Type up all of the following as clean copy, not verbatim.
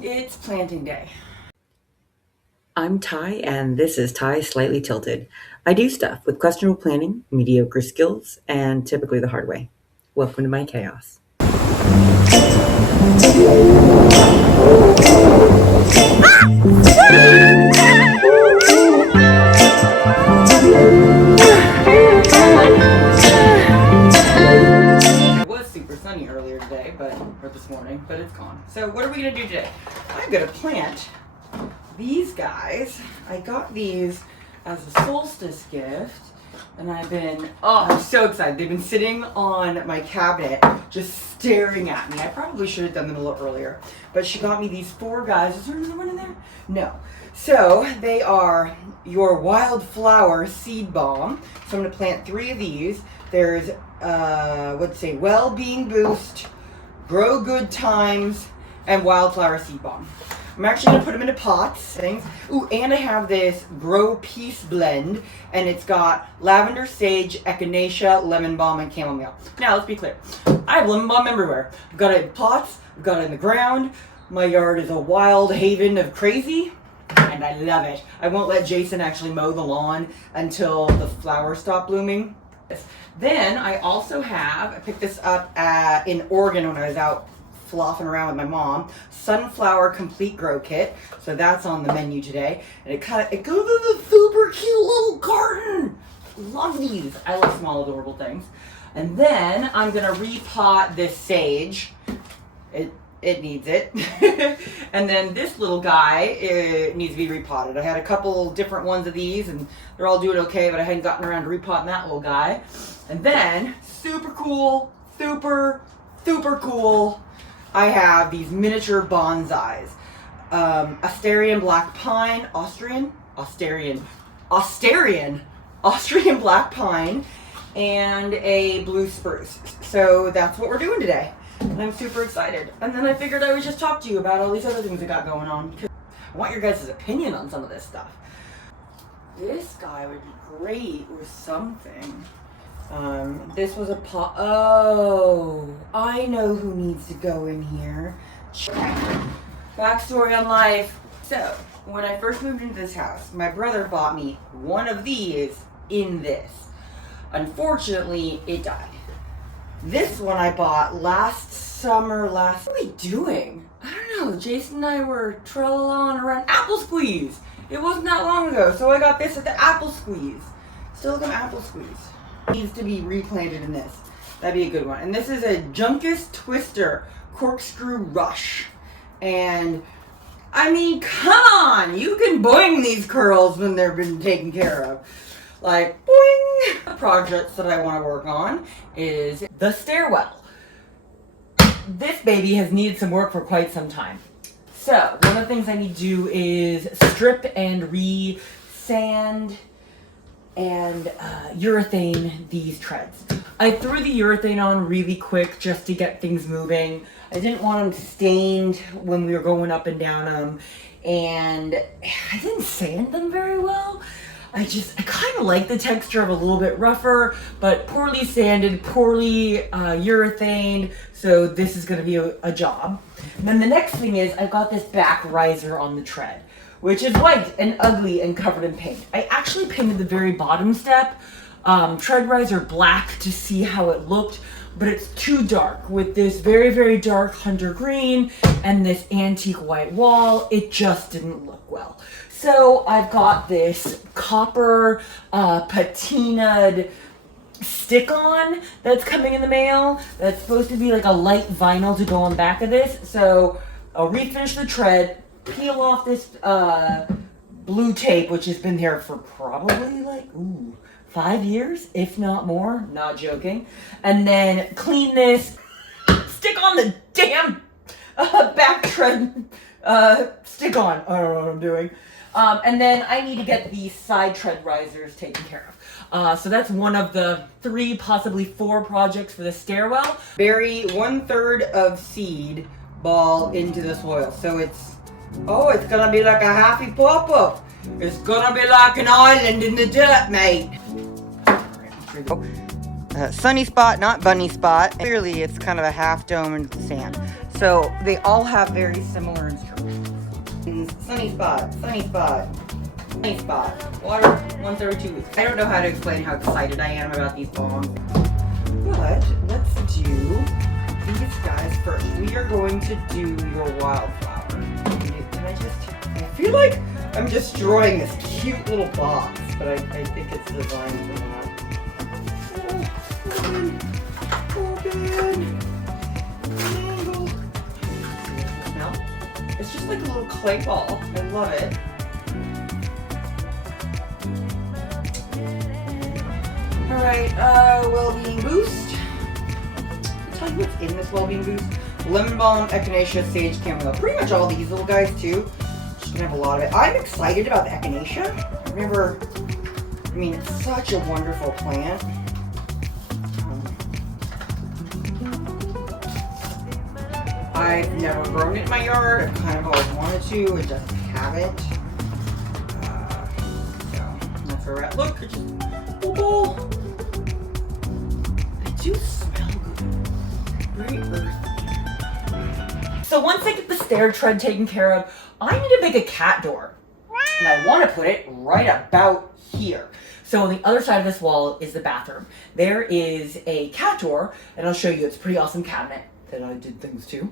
It's planting day. I'm Ty, and this is Ty Slightly Tilted. I do stuff with questionable planning, mediocre skills, and typically the hard way. Welcome to my chaos. It was super sunny earlier today, or this morning, but it's gone. So what are we gonna do today? I'm gonna plant these guys. I got these as a solstice gift, and I'm so excited. They've been sitting on my cabinet just staring at me. I probably should have done them a little earlier, but she got me these 4 guys. Is there another one in there? No. So they are your wildflower seed balm. So I'm gonna plant 3 of these. There's well-being boost, grow good times, and wildflower seed balm. I'm actually gonna put them into pots, things. Ooh, and I have this Grow Peace blend, and it's got lavender, sage, echinacea, lemon balm, and chamomile. Now, let's be clear. I have lemon balm everywhere. I've got it in pots, I've got it in the ground. My yard is a wild haven of crazy, and I love it. I won't let Jason actually mow the lawn until the flowers stop blooming. Then I also I picked this up in Oregon when I was out flopping around with my mom, sunflower complete grow kit. So that's on the menu today, and it goes in a super cute little carton. Love these. I love small adorable things. And then I'm gonna repot this sage. It needs it. And then this little guy, it needs to be repotted. I had a couple different ones of these, and they're all doing okay, but I hadn't gotten around to repotting that little guy. And then, super cool, super cool, I have these miniature bonsais. Austrian black pine, Austrian black pine, and a blue spruce. So that's what we're doing today. And I'm super excited. And then I figured I would just talk to you about all these other things I got going on, because I want your guys' opinion on some of this stuff. This guy would be great with something. This was a pot. Oh, I know who needs to go in here. Backstory on life. So, when I first moved into this house, my brother bought me one of these in this. Unfortunately, it died. This one I bought last summer. What are we doing? I don't know. Jason and I were trolling around Apple Squeeze. It wasn't that long ago, so I got this at the Apple Squeeze. Still got Apple Squeeze. Needs to be replanted in this. That'd be a good one. And this is a Junkus Twister Corkscrew Rush. And I mean, come on! You can boing these curls when they've been taken care of. Like, boing! The projects that I want to work on is the stairwell. This baby has needed some work for quite some time. So, one of the things I need to do is strip and re-sand and urethane these treads. I threw the urethane on really quick just to get things moving. I didn't want them stained when we were going up and down them, and I didn't sand them very well. I kind of like the texture of a little bit rougher, but poorly sanded, poorly urethaned, so this is going to be a job. And then the next thing is I've got this back riser on the tread, which is white and ugly and covered in paint. I actually painted the very bottom step, tread riser black to see how it looked, but it's too dark. With this very, very dark hunter green and this antique white wall, it just didn't look well. So I've got this copper patinaed stick-on that's coming in the mail that's supposed to be like a light vinyl to go on back of this. So I'll refinish the tread, peel off this blue tape, which has been there for probably 5 years, if not more, not joking. And then clean this, stick on the damn back tread stick-on. I don't know what I'm doing. And then I need to get these side tread risers taken care of. So that's one of the 3, possibly 4 projects for the stairwell. Bury 1/3 of seed ball into the soil. So it's gonna be like a happy pop-up. It's gonna be like an island in the dirt, mate. Sunny spot, not bunny spot. Clearly it's kind of a half dome into the sand. So they all have very similar instructions. Sunny spot, sunny spot, sunny spot. Water once every 2 weeks. I don't know how to explain how excited I am about these bombs. But let's do these guys first. We are going to do your wildflower. I feel like I'm destroying this cute little box, but I think it's designed for that. Open. Angle. Smell? It's just like a little clay ball. I love it. Alright, well-being boost. I'll tell you what's in this well-being boost. Lemon balm, echinacea, sage, chamomile. Pretty much all these little guys too. Just gonna have a lot of it. I'm excited about the echinacea. It's such a wonderful plant. I've never grown it in my yard. I've kind of always wanted to. I just haven't. So that's where we're at. Look, it's just oh, they do smell good. Very earthy. So once I get the stair tread taken care of, I need to make a cat door. And I want to put it right about here. So on the other side of this wall is the bathroom. There is a cat door, and I'll show you. It's a pretty awesome cabinet that I did things to.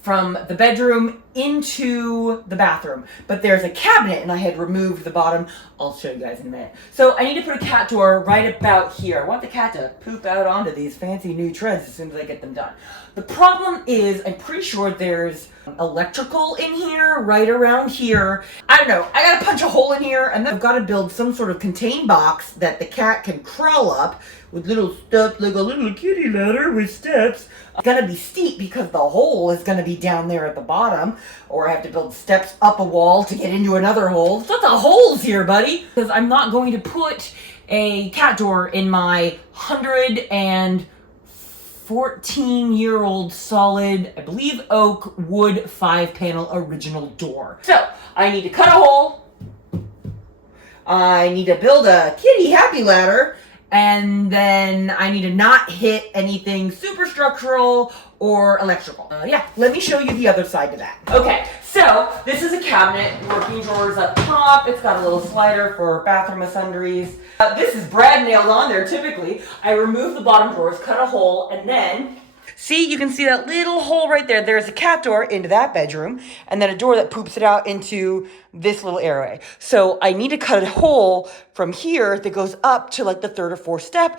From the bedroom into the bathroom. But there's a cabinet, and I had removed the bottom. I'll show you guys in a minute. So I need to put a cat door right about here. I want the cat to poop out onto these fancy new treads as soon as I get them done. The problem is, I'm pretty sure there's electrical in here, right around here. I don't know. I gotta punch a hole in here, and then I've got to build some sort of contained box that the cat can crawl up with little steps, like a little kitty ladder with steps. It's gonna be steep because the hole is gonna be down there at the bottom, or I have to build steps up a wall to get into another hole. There's lots of holes here, buddy, because I'm not going to put a cat door in my 114-year-old solid, I believe, oak wood 5-panel original door. So I need to cut a hole. I need to build a kitty happy ladder. And then I need to not hit anything superstructural or electrical. Let me show you the other side to that. Okay, so this is a cabinet, working drawers up top. It's got a little slider for bathroom sundries. This is brad nailed on there typically. I remove the bottom drawers, cut a hole, and then see, you can see that little hole right there. There's a cat door into that bedroom, and then a door that poops it out into this little airway. So I need to cut a hole from here that goes up to like the 3rd or 4th step.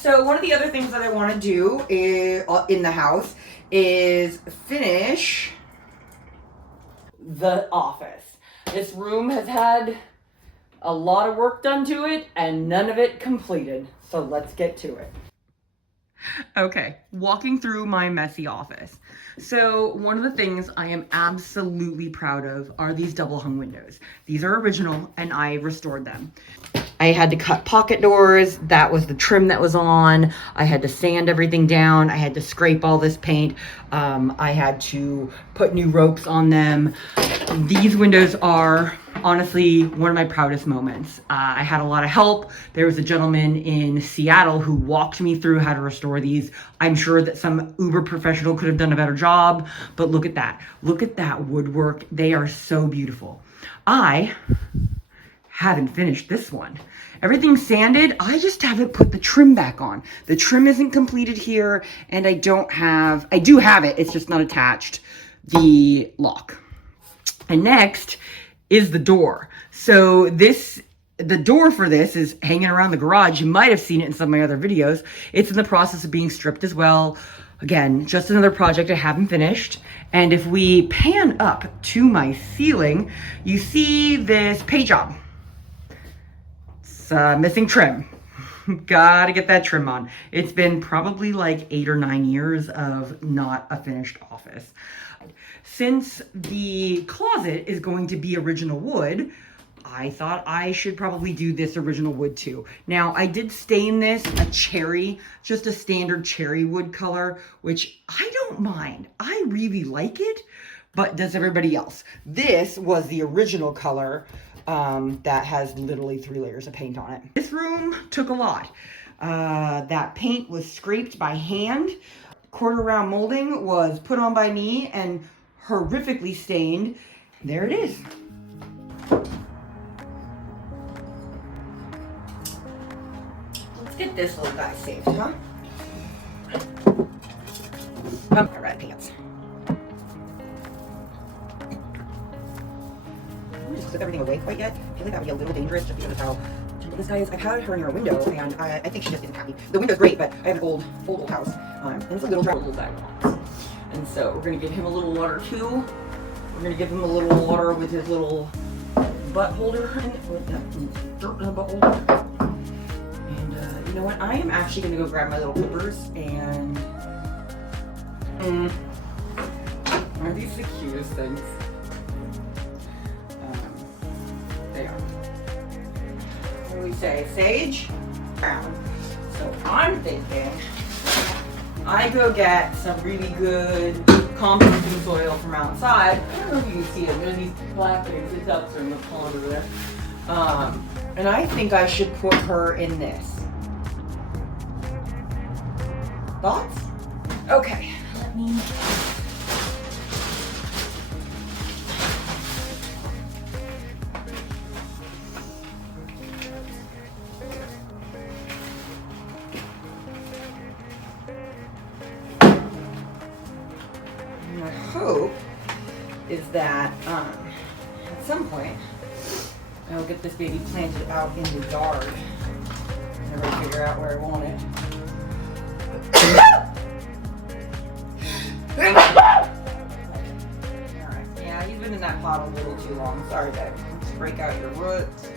So one of the other things that I want to do in the house is finish the office. This room has had a lot of work done to it and none of it completed. So let's get to it. Okay, walking through my messy office. So one of the things I am absolutely proud of are these double hung windows. These are original and I restored them. I had to cut pocket doors. That was the trim that was on. I had to sand everything down. I had to scrape all this paint. I had to put new ropes on them. These windows are honestly one of my proudest moments. I had a lot of help. There was a gentleman in Seattle who walked me through how to restore these. I'm sure that some uber professional could have done a better job, but look at that. Look at that woodwork. They are so beautiful. I haven't finished this one. Everything's sanded. I just haven't put the trim back on. The trim isn't completed here, and I do have it. It's just not attached. The lock. And next is the door. So the door for this is hanging around the garage. You might have seen it in some of my other videos. It's in the process of being stripped as well. Again, just another project I haven't finished. And if we pan up to my ceiling, you see this paint job. It's missing trim. Gotta get that trim on. It's been probably like 8 or 9 years of not a finished office. Since the closet is going to be original wood, I thought I should probably do this original wood too. Now, I did stain this a cherry, just a standard cherry wood color, which I don't mind. I really like it, but does everybody else? This was the original color that has literally 3 layers of paint on it. This room took a lot. That paint was scraped by hand. quarter round molding was put on by me and horrifically stained. There it is. Let's get this little guy saved, huh? My red pants. I'm gonna just clip everything away quite yet. I feel like that would be a little dangerous just because of how gentle this guy is. I've had her near a window and I think she just isn't happy. The window's great, but I have an old house. And it's a little dry, little bag of lawns. And so we're gonna give him a little water too. We're gonna give him a little water with his little butt holder with dirt in the butt holder. And you know what? I am actually gonna go grab my little clippers and aren't these the cutest things? They are. What do we say? Sage? Brown. So I'm thinking I go get some really good composting soil from outside. I don't know if you can see it. There's these black things. It's up there in the pond over there. And I think I should put her in this. Thoughts? Okay. Let me. My hope is that at some point I'll get this baby planted out in the yard and I figure out where I want it. Alright, yeah, he's been in that pot a little too long. Sorry, babe. Let's break out your roots.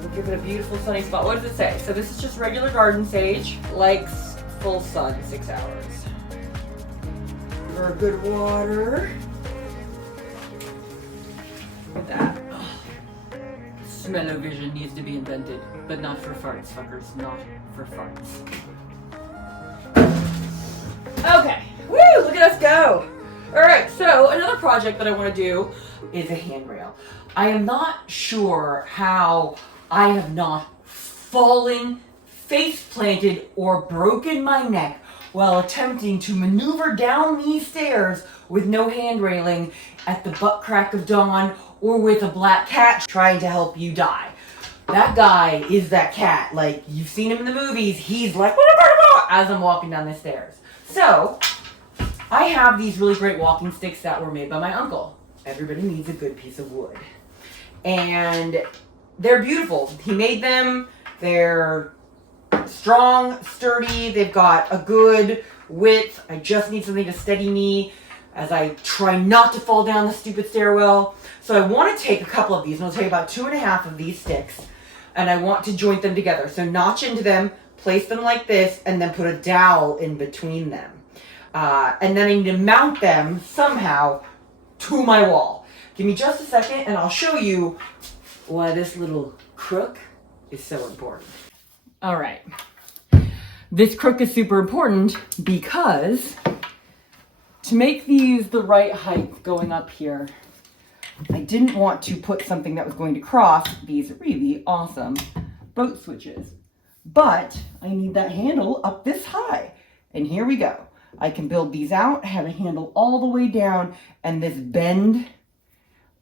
We'll give it a beautiful sunny spot. What does it say? So this is just regular garden sage. Likes full sun, 6 hours. Give her a good water. Look at that. Smell-o-vision needs to be invented, but not for farts, fuckers. Not for farts. Okay. Woo! Look at us go. All right. So another project that I want to do is a handrail. I am not sure how I have not fallen, face planted, or broken my neck while attempting to maneuver down these stairs with no hand railing at the butt crack of dawn or with a black cat trying to help you die. That guy is that cat. Like, you've seen him in the movies. He's like, as I'm walking down the stairs. So, I have these really great walking sticks that were made by my uncle. Everybody needs a good piece of wood. And they're beautiful. He made them. They're strong, sturdy. They've got a good width. I just need something to steady me as I try not to fall down the stupid stairwell. So I want to take a couple of these, and I'll take about 2.5 of these sticks, and I want to joint them together. So notch into them, place them like this, and then put a dowel in between them. And then I need to mount them somehow to my wall. Give me just a second, and I'll show you why this little crook is so important. All right. This crook is super important because to make these the right height going up here, I didn't want to put something that was going to cross these really awesome boat switches. But I need that handle up this high. And here we go. I can build these out, have a handle all the way down, and this bend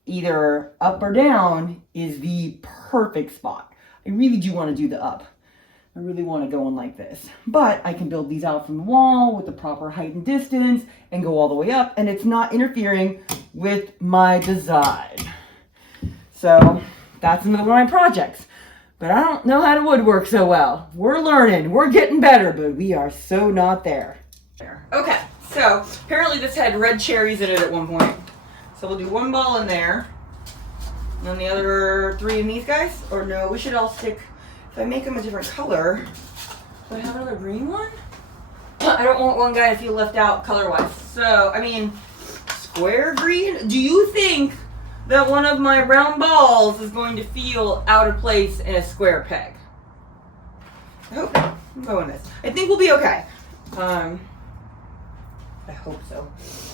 either up or down is the perfect spot. I really do want to do the up. I really want to go in like this. But I can build these out from the wall with the proper height and distance and go all the way up, and it's not interfering with my design. So that's another one of my projects. But I don't know how to woodwork so well. We're learning. We're getting better, but we are so not there. Okay, so apparently this had red cherries in it at one point. So we'll do one ball in there. And then the other 3 in these guys. Or no, we should all stick, if I make them a different color, do I have another green one? I don't want one guy to feel left out color-wise. So, I mean, square green? Do you think that one of my round balls is going to feel out of place in a square peg? I hope not. I'm going this. I think we'll be okay. I hope so.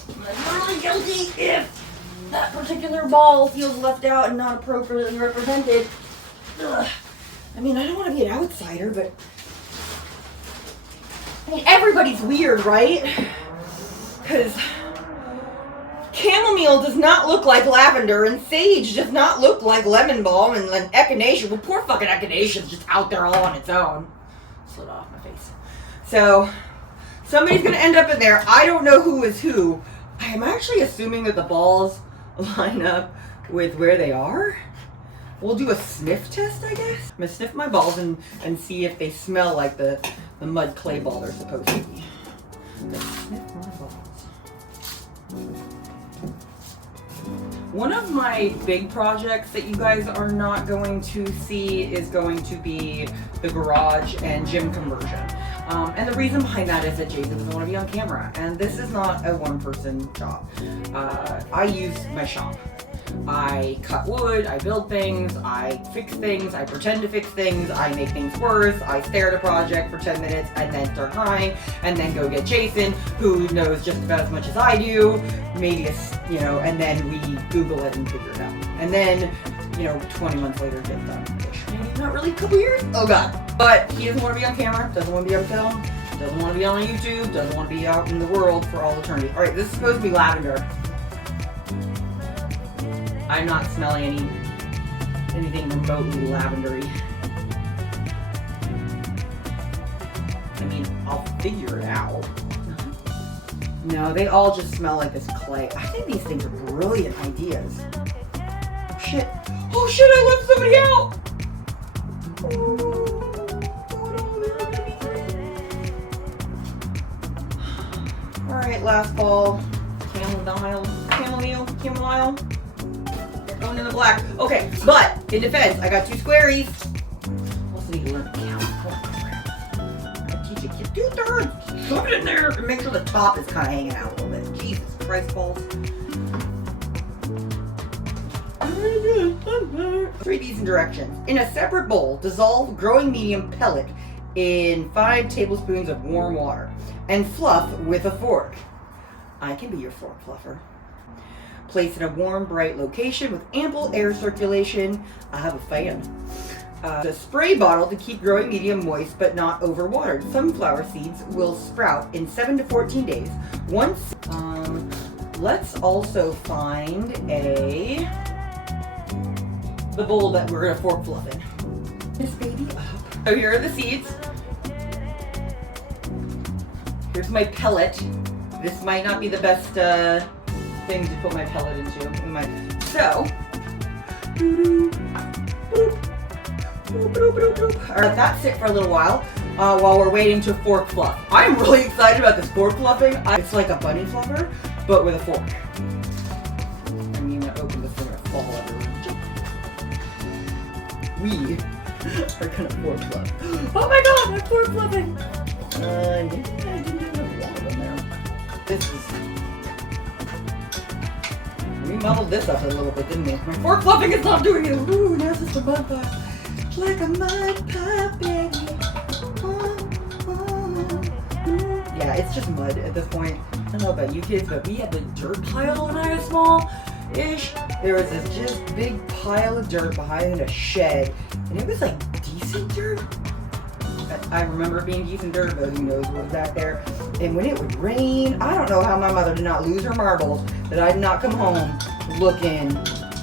I'm really guilty if that particular ball feels left out and not appropriately represented. Ugh. I mean, I don't want to be an outsider, but I mean, everybody's weird, right? Because chamomile does not look like lavender, and sage does not look like lemon balm, and then echinacea, well, poor fucking echinacea is just out there all on its own. Slid off my face. So, somebody's going to end up in there. I don't know who is who. I am actually assuming that the balls line up with where they are. We'll do a sniff test, I guess. I'm going to sniff my balls and see if they smell like the mud clay ball they're supposed to be. Let's sniff my balls. One of my big projects that you guys are not going to see is going to be the garage and gym conversion. And the reason behind that is that Jason doesn't want to be on camera. And this is not a one-person job. I use my shop. I cut wood, I build things, I fix things, I pretend to fix things, I make things worse, I stare at a project for 10 minutes and then start crying, and then go get Jason, who knows just about as much as I do, maybe and then we Google it and figure it out. And then, 20 months later it gets done. Maybe not really a couple years, oh god. But he doesn't want to be on camera, doesn't want to be on film, doesn't want to be on YouTube, doesn't want to be out in the world for all eternity. Alright, this is supposed to be lavender. I'm not smelling anything remotely lavendery. I mean, I'll figure it out. No, they all just smell like this clay. I think these things are brilliant ideas. Oh shit, I left somebody out! Alright, last ball. Chamomile. Going in the black. Okay, but in defense, I got 2 squaries. Also need to learn to count. I teach a kid 2/3. Put it in there and make sure the top is kind of hanging out a little bit. Jesus Christ balls. Read these in directions. In a separate bowl, dissolve growing medium pellet in 5 tablespoons of warm water and fluff with a fork. I can be your fork fluffer. Place in a warm, bright location with ample air circulation. I have a fan. The spray bottle to keep growing medium moist but not overwatered. Sunflower seeds will sprout in 7 to 14 days. Let's also find the bowl that we're gonna fork fluff in. This baby up. So here are the seeds. Here's my pellet. This might not be the best thing to put my pellet into. Let that sit for a little while we're waiting to fork fluff. I'm really excited about this fork fluffing. It's like a bunny fluffer, but with a fork. I mean, I open this thing and fall everywhere. We are gonna fork fluff. Oh my god, I'm fork fluffing! I didn't have a lot of them there. This is... We muddled this up a little bit, didn't we? My fork fluffing is not doing it! Ooh, now it's just a mud pie. Like a mud pie, baby. Yeah, it's just mud at this point. I don't know about you kids, but we had the dirt pile when I was small-ish. There was this just big pile of dirt behind a shed, and it was like decent dirt. I remember it being decent dirt, but who knows what was back there. And when it would rain, I don't know how my mother did not lose her marbles, that I did not come home looking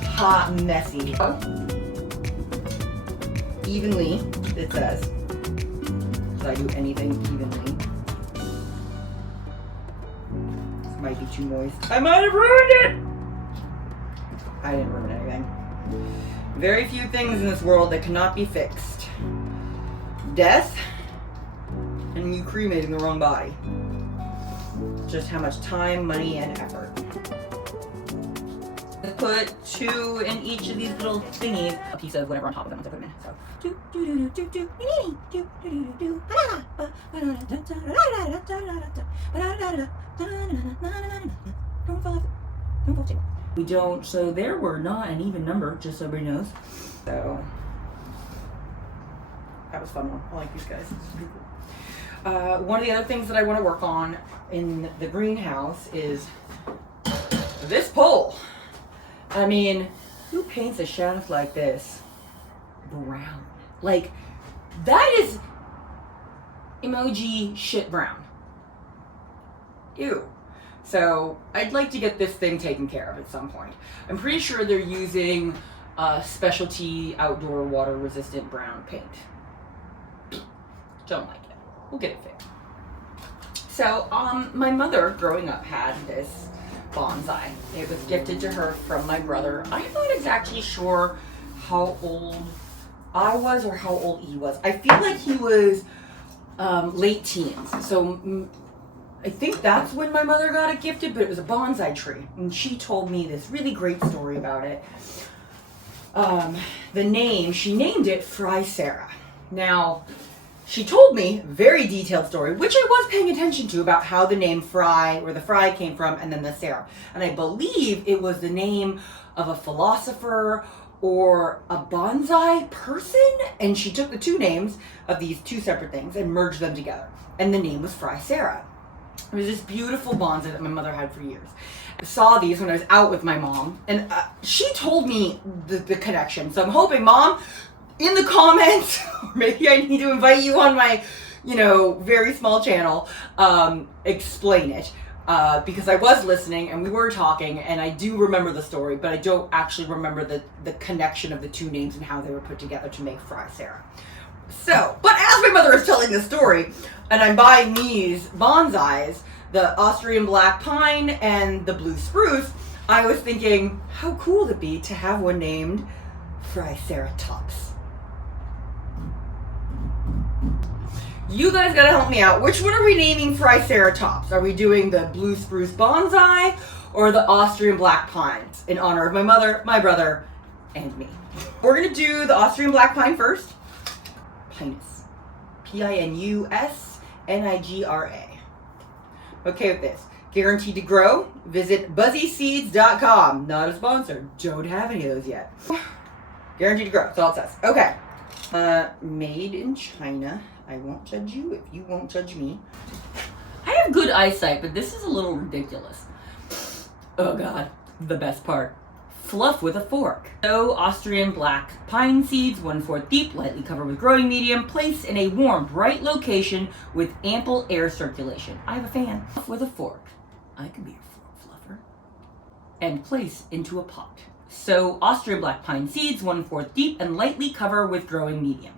hot and messy. Evenly, it says. Should I do anything evenly? This might be too moist. I might have ruined it! I didn't ruin anything. Very few things in this world that cannot be fixed. Death, and you cremating the wrong body. Just how much time, money, and effort. Put 2 in each of these little thingies. A piece of whatever on top of them once I put them in. So, we don't, so there were not an even number, just so everybody knows. So, that was a fun one. I like these guys. This is pretty cool. One of the other things that I want to work on in the greenhouse is this pole. I mean, who paints a shaft like this brown? Like, that is emoji shit brown. Ew. So I'd like to get this thing taken care of at some point. I'm pretty sure they're using specialty outdoor water resistant brown paint. Don't like it. We'll get it fixed. So my mother growing up had this bonsai. It was gifted to her from my brother. I'm not exactly sure how old I was or how old he was. I feel like he was late teens. So I think that's when my mother got it gifted, but it was a bonsai tree. And she told me this really great story about it. She named it Fry-Serra. Now, she told me very detailed story, which I was paying attention to, about how the name Fry, where the Fry came from, and then the Serra. And I believe it was the name of a philosopher or a bonsai person, and she took the two names of these two separate things and merged them together. And the name was Fry-Serra. It was this beautiful bonsai that my mother had for years. I saw these when I was out with my mom, and she told me the connection. So I'm hoping, Mom, in the comments, or maybe I need to invite you on my, very small channel, explain it. Because I was listening and we were talking, and I do remember the story, but I don't actually remember the connection of the two names and how they were put together to make Fry-Serra. So, but as my mother is telling the story, and I'm buying these bonsais, the Austrian black pine and the blue spruce, I was thinking, how cool would it be to have one named Fry-Serra Tops? You guys gotta help me out. Which one are we naming Fry-Serra Tops? Are we doing the blue spruce bonsai or the Austrian black pines in honor of my mother, my brother, and me? We're gonna do the Austrian black pine first. Pinus. P-I-N-U-S-N-I-G-R-A. Okay with this. Guaranteed to grow? Visit buzzyseeds.com. Not a sponsor. Don't have any of those yet. Guaranteed to grow. That's all it says. Okay. Made in China. I won't judge you if you won't judge me. I have good eyesight, but this is a little ridiculous. Oh God, the best part. Fluff with a fork. So Austrian black pine seeds, 1/4 deep, lightly covered with growing medium, placed in a warm, bright location with ample air circulation. I have a fan. Fluff with a fork. I could be a fork fluffer. And place into a pot. So Austrian black pine seeds, 1/4 deep, and lightly cover with growing medium.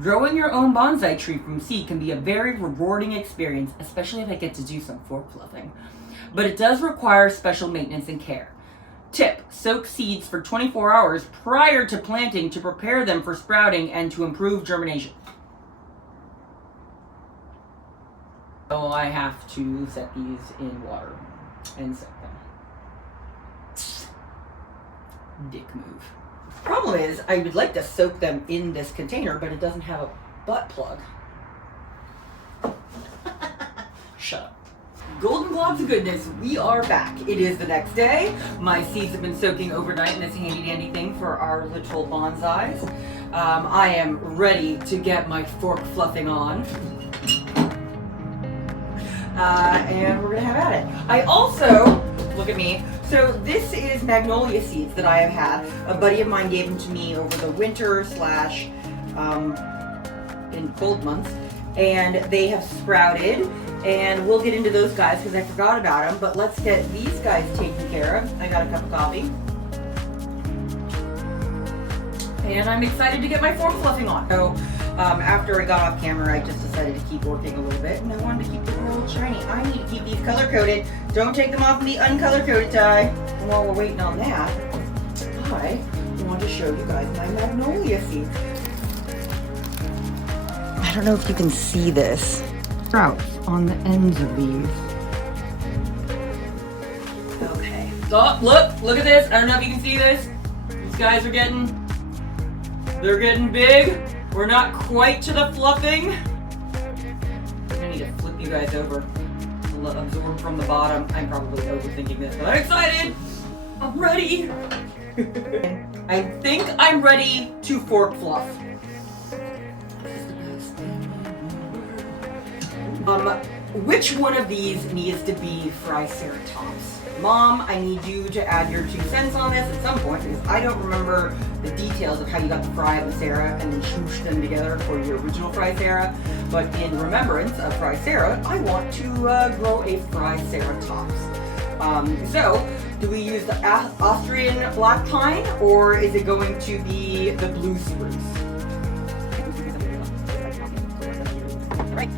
Growing your own bonsai tree from seed can be a very rewarding experience, especially if I get to do some fork fluffing. But it does require special maintenance and care. Tip: soak seeds for 24 hours prior to planting to prepare them for sprouting and to improve germination. So I have to set these in water and soak them. Dick move. Problem is, I would like to soak them in this container, but it doesn't have a butt plug. Shut up. Golden globs of goodness, we are back. It is the next day. My seeds have been soaking overnight in this handy dandy thing for our little bonsais. I am ready to get my fork fluffing on. And we're gonna have at it. I also, look at me, so this is magnolia seeds that I have had. A buddy of mine gave them to me over the winter / in cold months, and they have sprouted, and we'll get into those guys because I forgot about them, but let's get these guys taken care of. I got a cup of coffee. And I'm excited to get my fork fluffing on. So after I got off camera, I just decided to keep working a little bit, and I wanted to keep them a little shiny. I need to keep these color-coded. Don't take them off and be uncolor-coded, Ty. And while we're waiting on that, I want to show you guys my magnolia seeds. I don't know if you can see this. Sprouts on the ends of these. Okay. Oh, look at this. I don't know if you can see this. These guys are they're getting big. We're not quite to the fluffing. I'm gonna need to flip you guys over. Absorb from the bottom. I'm probably overthinking this, but I'm excited. I'm ready. I think I'm ready to fork fluff. which one of these needs to be Fry-Serra Tops? Mom, I need you to add your 2 cents on this at some point because I don't remember the details of how you got the Fry and the Serra and then smooshed them together for your original Fry-Serra. But in remembrance of Fry-Serra, I want to grow a Fry-Serra Tops. So, do we use the Austrian black pine or is it going to be the blue spruce? Right.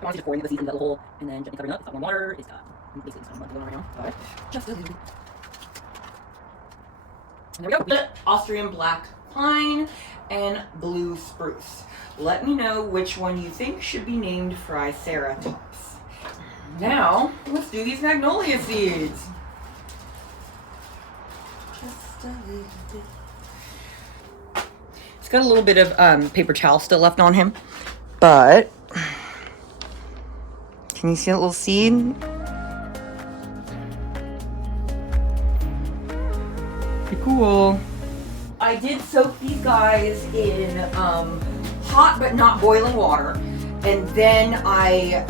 I want to just pour into the seeds in the little hole and then gently covering up. It's got warm water. It's got basically some mud going on right now. But just a little bit. And there we go. Austrian black pine and blue spruce. Let me know which one you think should be named Fry-Serra Tops. Now, let's do these magnolia seeds. Just a little bit. It's got a little bit of paper towel still left on him, but can you see that little seed? Pretty cool. I did soak these guys in hot but not boiling water, and then I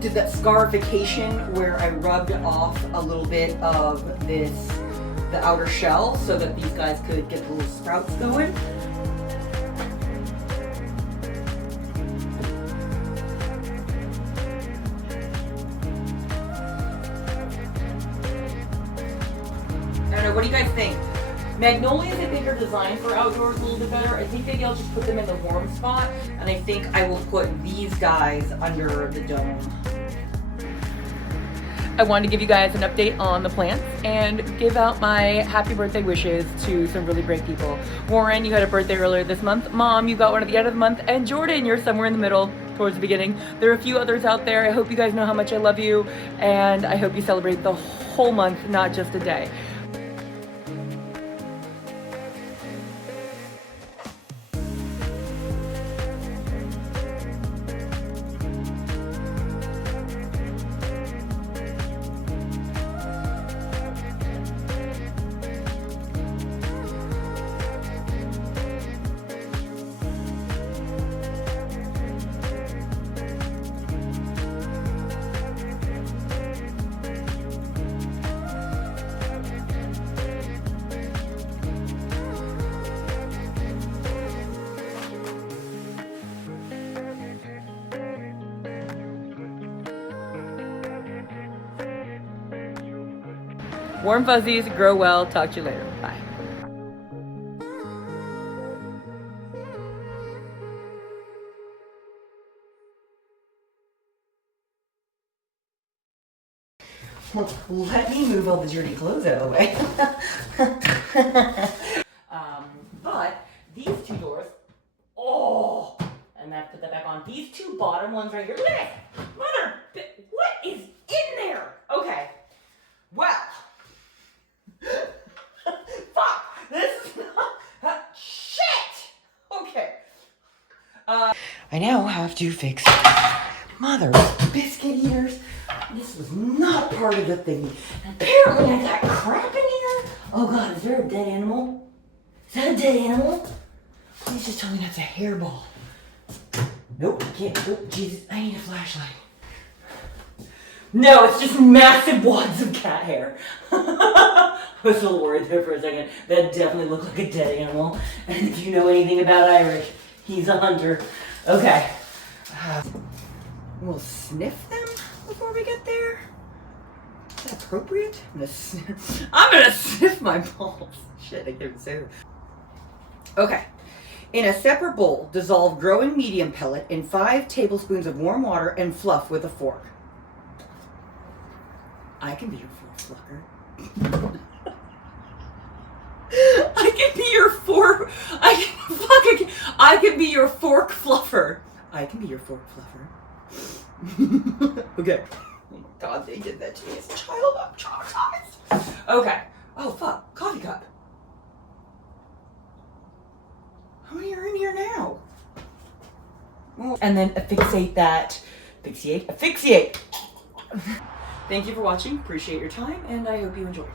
did that scarification where I rubbed off a little bit of the outer shell so that these guys could get the little sprouts going. I don't know, what do you guys think? Magnolias, I think, are designed for outdoors a little bit better. I think maybe I'll just put them in the warm spot, and I think I will put these guys under the dome. I wanted to give you guys an update on the plants and give out my happy birthday wishes to some really great people. Warren, you had a birthday earlier this month. Mom, you got one at the end of the month. And Jordan, you're somewhere in the middle, towards the beginning. There are a few others out there. I hope you guys know how much I love you, and I hope you celebrate the whole month, not just a day. Warm fuzzies, grow well. Talk to you later. Bye. Well, let me move all the dirty clothes out of the way. But these 2 doors, oh, and I have to put that back on. These 2 bottom ones right here. Look at it, mother. What is in there? Okay. Well. Fuck! This is not shit! Okay. I now have to fix mother biscuit eaters. This was not part of the thing. Apparently I got crap in here. Oh god, is there a dead animal? Is that a dead animal? Please just tell me that's a hairball. Nope, I can't. Nope, Jesus, I need a flashlight. No, it's just massive wads of cat hair. I was a little worried there for a second. That definitely looked like a dead animal. And if you know anything about Irish, he's a hunter. Okay. We'll sniff them before we get there. Is that appropriate? I'm gonna sniff my balls. Shit, I can't even say that. Okay. In a separate bowl, dissolve growing medium pellet in 5 tablespoons of warm water and fluff with a fork. I can be your fork flucker. I can be your fork. I can be your fork fluffer. I can be your fork fluffer. Okay. God, they did that to me as a child. I'm traumatized. Okay. Oh, fuck. Coffee cup. How many are in here now? And then affixate that. Asphyxiate. Thank you for watching. Appreciate your time, and I hope you enjoyed.